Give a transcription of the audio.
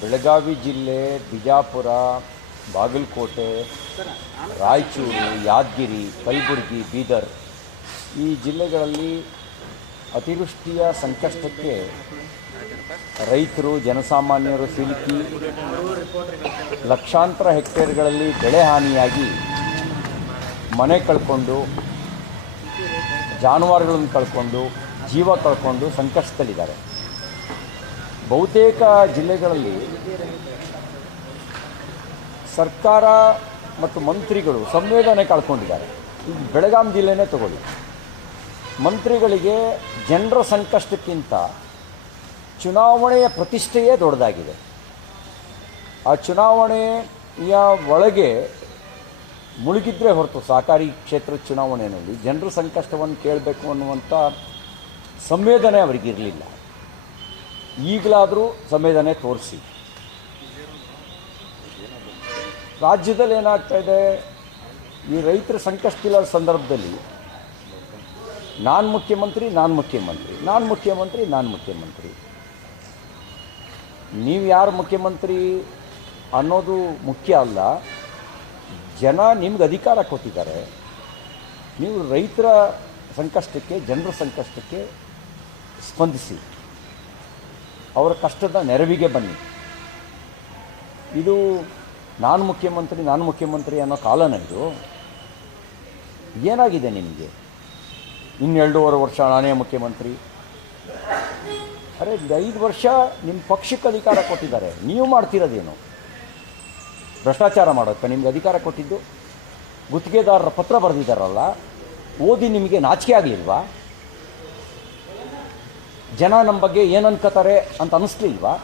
ಬೆಳಗಾವಿ ಜಿಲ್ಲೆ ಬಿಜಾಪುರ ಬಾಗಲಕೋಟೆ ರಾಯಚೂರು ಯಾದಗಿರಿ ಕಲಬುರಗಿ ಬೀದರ್ ಈ ಜಿಲ್ಲೆಗಳಲ್ಲಿ ಅತಿವೃಷ್ಟಿಯ ಸಂಕಷ್ಟಕ್ಕೆ ರೈತರು ಜನಸಾಮಾನ್ಯರು ಸಿಲುಕಿ ಲಕ್ಷಾಂತರ ಹೆಕ್ಟೇರ್ಗಳಲ್ಲಿ ಬೆಳೆ ಹಾನಿಯಾಗಿ ಮನೆ ಕಳ್ಕೊಂಡು ಜಾನುವಾರುಗಳನ್ನು ಕಳ್ಕೊಂಡು ಜೀವ ಕಳ್ಕೊಂಡು ಸಂಕಷ್ಟದಲ್ಲಿದ್ದಾರೆ ಬಹುತೇಕ ಜಿಲ್ಲೆಗಳಲ್ಲಿ ಸರ್ಕಾರ ಮತ್ತು ಮಂತ್ರಿಗಳು ಸಂವೇದನೆ ಕಳ್ಕೊಂಡಿದ್ದಾರೆ ಈಗ ಬೆಳಗಾಂ ಜಿಲ್ಲೆನೇ ತಗೊಳ್ಳಿ ಮಂತ್ರಿಗಳಿಗೆ ಜನರ ಸಂಕಷ್ಟಕ್ಕಿಂತ ಚುನಾವಣೆಯ ಪ್ರತಿಷ್ಠೆಯೇ ದೊಡ್ಡದಾಗಿದೆ ಆ ಚುನಾವಣೆಯ ಒಳಗೆ ಮುಳುಗಿದ್ರೆ ಹೊರತು ಸಹಕಾರಿ ಕ್ಷೇತ್ರ ಚುನಾವಣೆಯಲ್ಲಿ ಜನರ ಸಂಕಷ್ಟವನ್ನು ಕೇಳಬೇಕು ಅನ್ನುವಂಥ ಸಂವೇದನೆ ಅವರಿಗಿರಲಿಲ್ಲ ಈಗಲಾದರೂ ಸಂವೇದನೆ ತೋರಿಸಿ ರಾಜ್ಯದಲ್ಲಿ ಏನಾಗ್ತಾ ಇದೆ ಈ ರೈತರ ಸಂಕಷ್ಟ ಇಲ್ಲದ ಸಂದರ್ಭದಲ್ಲಿ ನಾನು ಮುಖ್ಯಮಂತ್ರಿ ನಾನು ಮುಖ್ಯಮಂತ್ರಿ ನಾನು ಮುಖ್ಯಮಂತ್ರಿ ನಾನು ಮುಖ್ಯಮಂತ್ರಿ ನೀವು ಯಾರು ಮುಖ್ಯಮಂತ್ರಿ ಅನ್ನೋದು ಮುಖ್ಯ ಅಲ್ಲ ಜನ ನಿಮ್ಗೆ ಅಧಿಕಾರ ಕೊಟ್ಟಿದ್ದಾರೆ ನೀವು ರೈತರ ಸಂಕಷ್ಟಕ್ಕೆ ಜನರ ಸಂಕಷ್ಟಕ್ಕೆ ಸ್ಪಂದಿಸಿ ಅವರ ಕಷ್ಟದ ನೆರವಿಗೆ ಬನ್ನಿ ಇದು ನಾನು ಮುಖ್ಯಮಂತ್ರಿ ನಾನು ಮುಖ್ಯಮಂತ್ರಿ ಅನ್ನೋ ಕಾಲ ಇದು ಏನಾಗಿದೆ ನಿಮಗೆ ಇನ್ನೆರಡೂವರೆ ವರ್ಷ ನಾನೇ ಮುಖ್ಯಮಂತ್ರಿ ಅರೆ ಐದು ವರ್ಷ ನಿಮ್ಮ ಪಕ್ಷಕ್ಕೆ ಅಧಿಕಾರ ಕೊಟ್ಟಿದ್ದಾರೆ ನೀವು ಮಾಡ್ತಿರೋದೇನು ಭ್ರಷ್ಟಾಚಾರ ಮಾಡೋಕ್ಕೆ ನಿಮಗೆ ಅಧಿಕಾರ ಕೊಟ್ಟಿದ್ದು ಗುತ್ತಿಗೆದಾರರ ಪತ್ರ ಬರೆದಿದ್ದಾರಲ್ಲ ಓದಿ ನಿಮಗೆ ನಾಚಿಕೆ ಆಗಲಿಲ್ವಾ ಜನ ನಮ್ಮ ಬಗ್ಗೆ ಏನು ಅನ್ಕೋತಾರೆ ಅಂತ ಅನ್ನಿಸ್ಲಿಲ್ವಾ